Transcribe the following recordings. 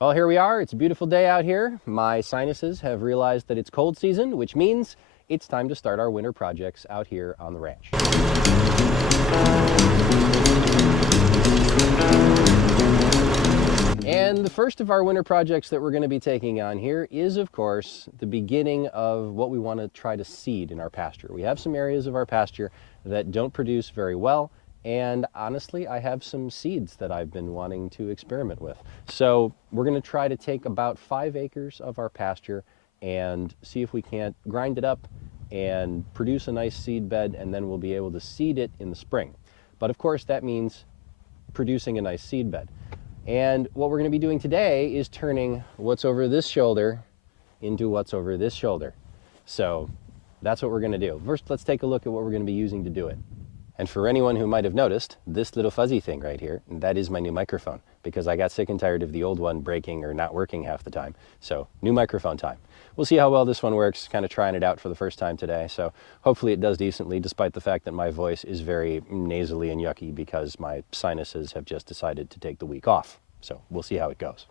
Well, here we are. It's a beautiful day out here. My sinuses have realized that it's cold season, which means it's time to start our winter projects out here on the ranch. And the first of our winter projects that we're going to be taking on here is, of course, the beginning of what we want to try to seed in our pasture. We have some areas of our pasture that don't produce very well, and honestly, I have some seeds that I've been wanting to experiment with. So we're going to try to take about 5 acres of our pasture and see if we can't grind it up and produce a nice seed bed, and then we'll be able to seed it in the spring. But of course, that means producing a nice seed bed. And what we're going to be doing today is turning what's over this shoulder into what's over this shoulder. So that's what we're going to do. First, let's take a look at what we're going to be using to do it. And for anyone who might have noticed, this little fuzzy thing right here, that is my new microphone, because I got sick and tired of the old one breaking or not working half the time. So new microphone time. We'll see how well this one works, kind of trying it out for the first time today. So hopefully it does decently, despite the fact that my voice is very nasally and yucky because my sinuses have just decided to take the week off. So we'll see how it goes.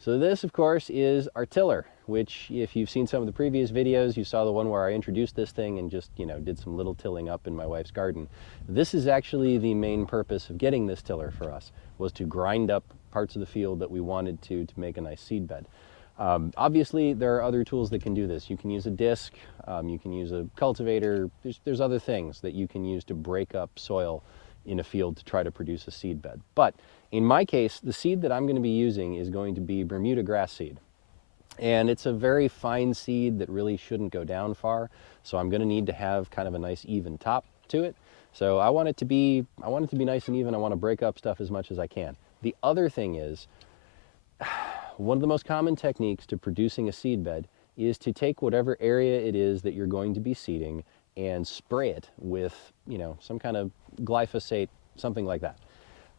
So this, of course, is our tiller, which if you've seen some of the previous videos, you saw the one where I introduced this thing and just, did some little tilling up in my wife's garden. This is actually the main purpose of getting this tiller for us, was to grind up parts of the field that we wanted to make a nice seed bed. Obviously, there are other tools that can do this. You can use a disc, you can use a cultivator. There's other things that you can use to break up soil in a field to try to produce a seed bed. But in my case, the seed that I'm going to be using is going to be Bermuda grass seed. And it's a very fine seed that really shouldn't go down far. So I'm going to need to have kind of a nice even top to it. So I want it to be nice and even. I want to break up stuff as much as I can. The other thing is, one of the most common techniques to producing a seed bed is to take whatever area it is that you're going to be seeding and spray it with, some kind of glyphosate, something like that.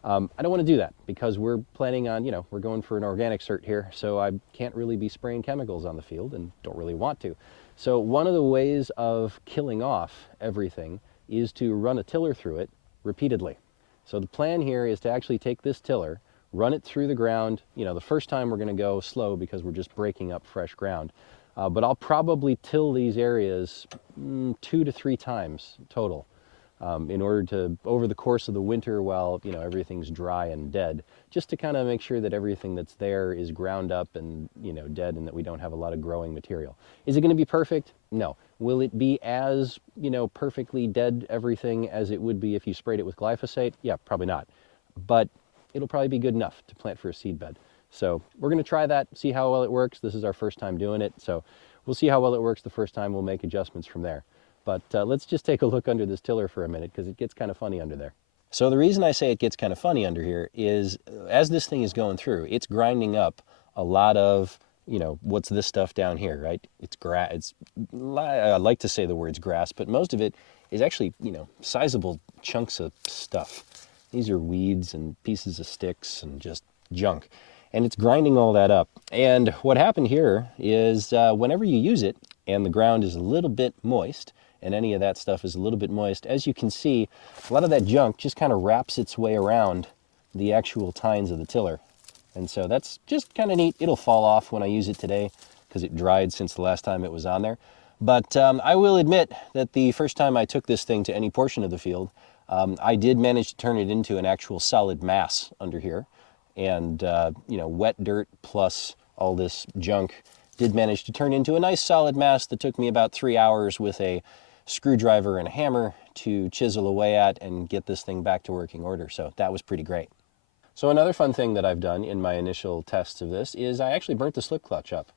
I don't want to do that because we're planning on, we're going for an organic cert here, so I can't really be spraying chemicals on the field and don't really want to. So one of the ways of killing off everything is to run a tiller through it repeatedly. So the plan here is to actually take this tiller, run it through the ground. The first time we're going to go slow because we're just breaking up fresh ground. But I'll probably till these areas 2 to 3 times total. In order to, over the course of the winter while, everything's dry and dead, just to kind of make sure that everything that's there is ground up and, dead, and that we don't have a lot of growing material. Is it going to be perfect? No. Will it be as, perfectly dead everything as it would be if you sprayed it with glyphosate? Yeah, probably not. But it'll probably be good enough to plant for a seed bed. So we're going to try that, see how well it works. This is our first time doing it, so we'll see how well it works the first time. We'll make adjustments from there. But let's just take a look under this tiller for a minute because it gets kind of funny under there. So the reason I say it gets kind of funny under here is as this thing is going through, it's grinding up a lot of, what's this stuff down here, right? It's grass. I like to say the words grass, but most of it is actually, sizable chunks of stuff. These are weeds and pieces of sticks and just junk. And it's grinding all that up. And what happened here is whenever you use it and the ground is a little bit moist, and any of that stuff is a little bit moist, as you can see, a lot of that junk just kind of wraps its way around the actual tines of the tiller. And so that's just kind of neat. It'll fall off when I use it today because it dried since the last time it was on there. But I will admit that the first time I took this thing to any portion of the field, I did manage to turn it into an actual solid mass under here. And, wet dirt plus all this junk did manage to turn into a nice solid mass that took me about 3 hours with a screwdriver and a hammer to chisel away at and get this thing back to working order. So that was pretty great. So another fun thing that I've done in my initial tests of this is I actually burnt the slip clutch up.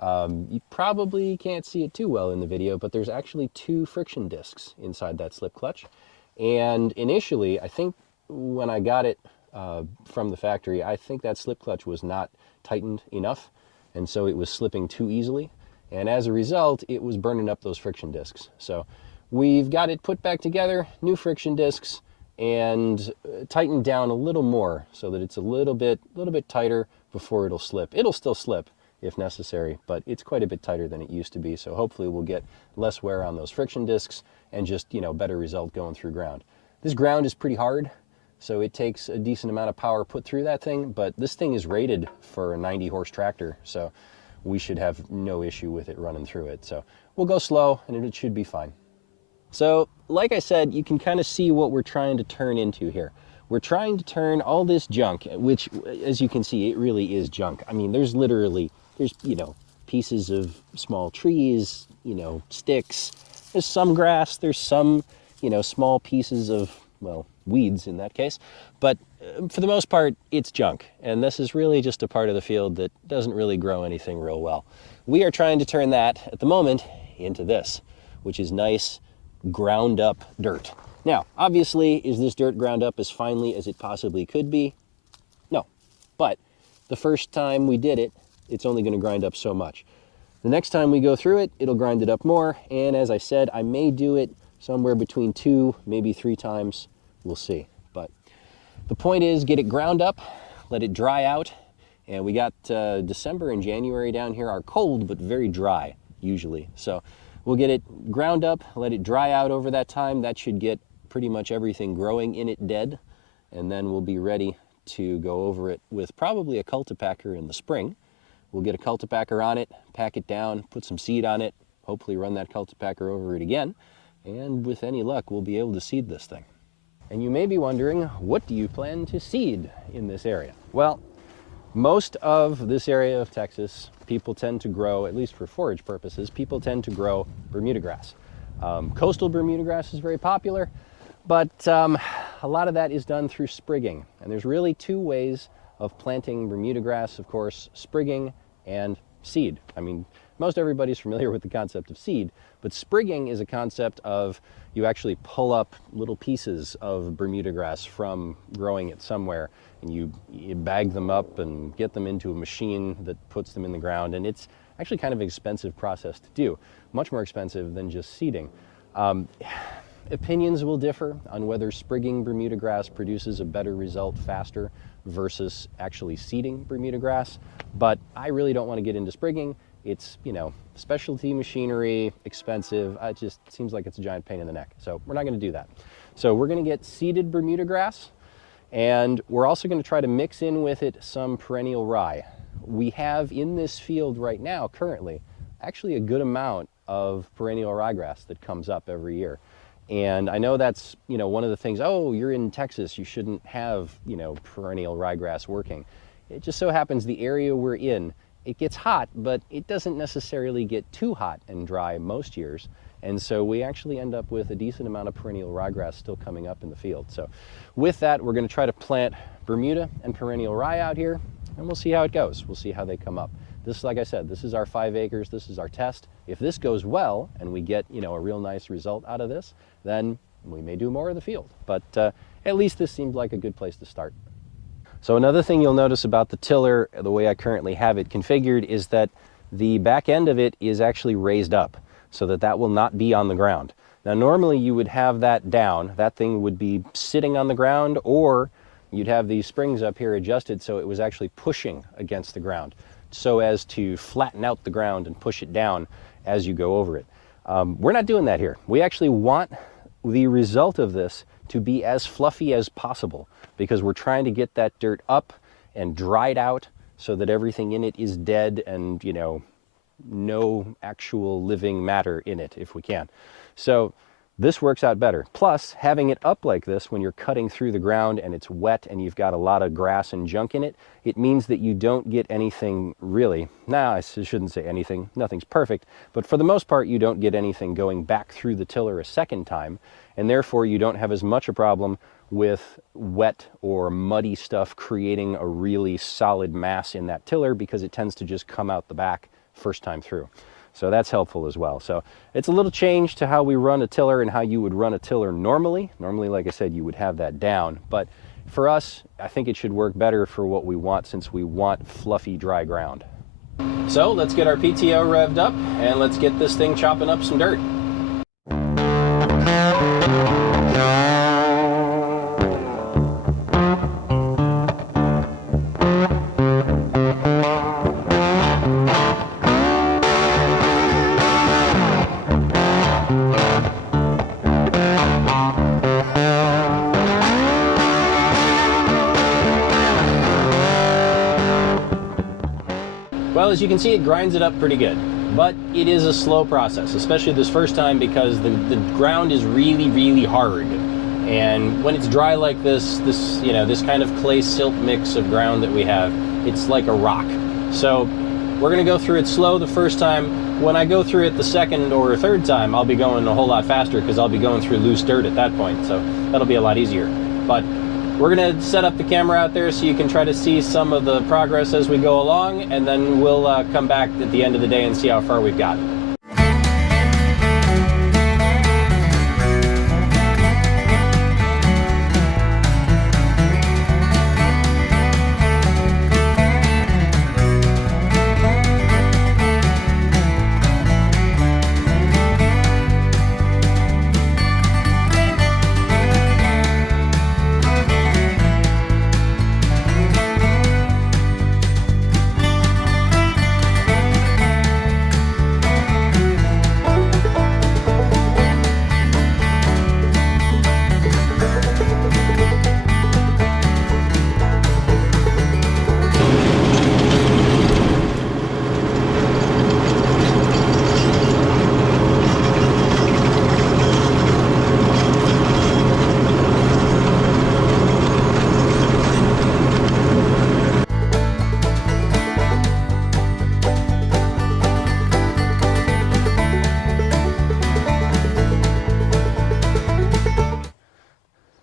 You probably can't see it too well in the video, but there's actually 2 friction discs inside that slip clutch. And initially, I think when I got it from the factory, I think that slip clutch was not tightened enough, and so it was slipping too easily. And as a result, it was burning up those friction discs. So we've got it put back together, new friction discs, and tightened down a little more so that it's a little bit tighter before it'll slip. It'll still slip if necessary, but it's quite a bit tighter than it used to be. So hopefully we'll get less wear on those friction discs and just, better result going through ground. This ground is pretty hard. So it takes a decent amount of power put through that thing, but this thing is rated for a 90 horse tractor, so we should have no issue with it running through it. So we'll go slow and it should be fine. So like I said, you can kind of see what we're trying to turn into here. We're trying to turn all this junk, which as you can see, it really is junk. I mean, there's pieces of small trees, sticks, there's some grass, there's some, small pieces of, well, weeds in that case. But for the most part, it's junk. And this is really just a part of the field that doesn't really grow anything real well. We are trying to turn that at the moment into this, which is nice ground up dirt. Now, obviously, is this dirt ground up as finely as it possibly could be? No, but the first time we did it, it's only going to grind up so much. The next time we go through it, it'll grind it up more, and as I said, I may do it somewhere between 2, maybe 3 times. We'll see. But the point is, get it ground up, let it dry out, and we got December and January down here are cold, but very dry, usually. So we'll get it ground up, let it dry out over that time. That should get pretty much everything growing in it dead, and then we'll be ready to go over it with probably a cultipacker in the spring. We'll get a cultipacker on it, pack it down, put some seed on it, hopefully run that cultipacker over it again, and with any luck, we'll be able to seed this thing. And you may be wondering, what do you plan to seed in this area? Well, most of this area of Texas, people tend to grow, at least for forage purposes, people tend to grow Bermuda grass. Coastal Bermuda grass is very popular, but a lot of that is done through sprigging. And there's really 2 ways of planting Bermuda grass, of course, sprigging and seed. I mean, most everybody's familiar with the concept of seed, but sprigging is a concept of you actually pull up little pieces of Bermuda grass from growing it somewhere, and you bag them up and get them into a machine that puts them in the ground, and it's actually kind of an expensive process to do, much more expensive than just seeding. Opinions will differ on whether sprigging Bermuda grass produces a better result faster versus actually seeding Bermuda grass, but I really don't want to get into sprigging. It's, specialty machinery, expensive. It just seems like it's a giant pain in the neck. So we're not going to do that. So we're going to get seeded Bermuda grass, and we're also going to try to mix in with it some perennial rye. We have in this field right now, currently, actually a good amount of perennial ryegrass that comes up every year. And I know that's, one of the things, oh, you're in Texas, you shouldn't have, perennial ryegrass working. It just so happens the area we're in, it gets hot, but it doesn't necessarily get too hot and dry most years. And so we actually end up with a decent amount of perennial ryegrass still coming up in the field. So with that, we're going to try to plant Bermuda and perennial rye out here, and we'll see how it goes. We'll see how they come up. This, like I said, this is our 5 acres. This is our test. If this goes well and we get, a real nice result out of this, then we may do more of the field. But at least this seemed like a good place to start. So another thing you'll notice about the tiller, the way I currently have it configured, is that the back end of it is actually raised up so that that will not be on the ground. Now normally you would have that down, that thing would be sitting on the ground, or you'd have these springs up here adjusted so it was actually pushing against the ground, so as to flatten out the ground and push it down as you go over it. We're not doing that here. We actually want the result of this to be as fluffy as possible, because we're trying to get that dirt up and dried out so that everything in it is dead and, no actual living matter in it if we can. So this works out better. Plus, having it up like this when you're cutting through the ground and it's wet and you've got a lot of grass and junk in it, it means that you don't get anything really, I shouldn't say anything, nothing's perfect, but for the most part you don't get anything going back through the tiller a second time, and therefore you don't have as much a problem with wet or muddy stuff creating a really solid mass in that tiller, because it tends to just come out the back first time through. So that's helpful as well. So it's a little change to how we run a tiller and how you would run a tiller normally. Normally, like I said, you would have that down. But for us, I think it should work better for what we want, since we want fluffy, dry ground. So let's get our PTO revved up and let's get this thing chopping up some dirt. Well, as you can see, it grinds it up pretty good, but it is a slow process, especially this first time, because the ground is really, really hard. And when it's dry like this kind of clay silt mix of ground that we have, it's like a rock. So we're gonna go through it slow the first time. When I go through it the second or third time, I'll be going a whole lot faster because I'll be going through loose dirt at that point. So that'll be a lot easier. But we're gonna set up the camera out there so you can try to see some of the progress as we go along, and then we'll come back at the end of the day and see how far we've got.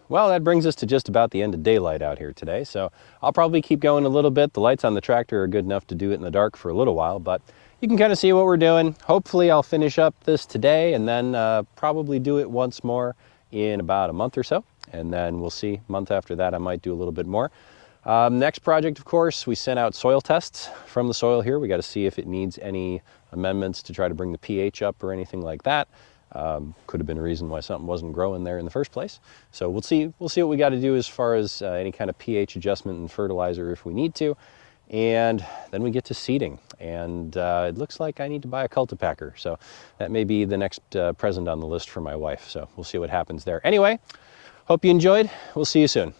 Well, that brings us to just about the end of daylight out here today, so I'll probably keep going a little bit. The lights on the tractor are good enough to do it in the dark for a little while, but you can kind of see what we're doing. Hopefully I'll finish up this today and then probably do it once more in about a month or so, and then we'll see. Month after that I might do a little bit more. Next project, of course, we sent out soil tests from the soil here. We got to see if it needs any amendments to try to bring the pH up or anything like that. Could have been a reason why something wasn't growing there in the first place. So we'll see what we got to do as far as any kind of pH adjustment and fertilizer if we need to. And then we get to seeding. And it looks like I need to buy a cultipacker. So that may be the next present on the list for my wife. So we'll see what happens there. Anyway, hope you enjoyed. We'll see you soon.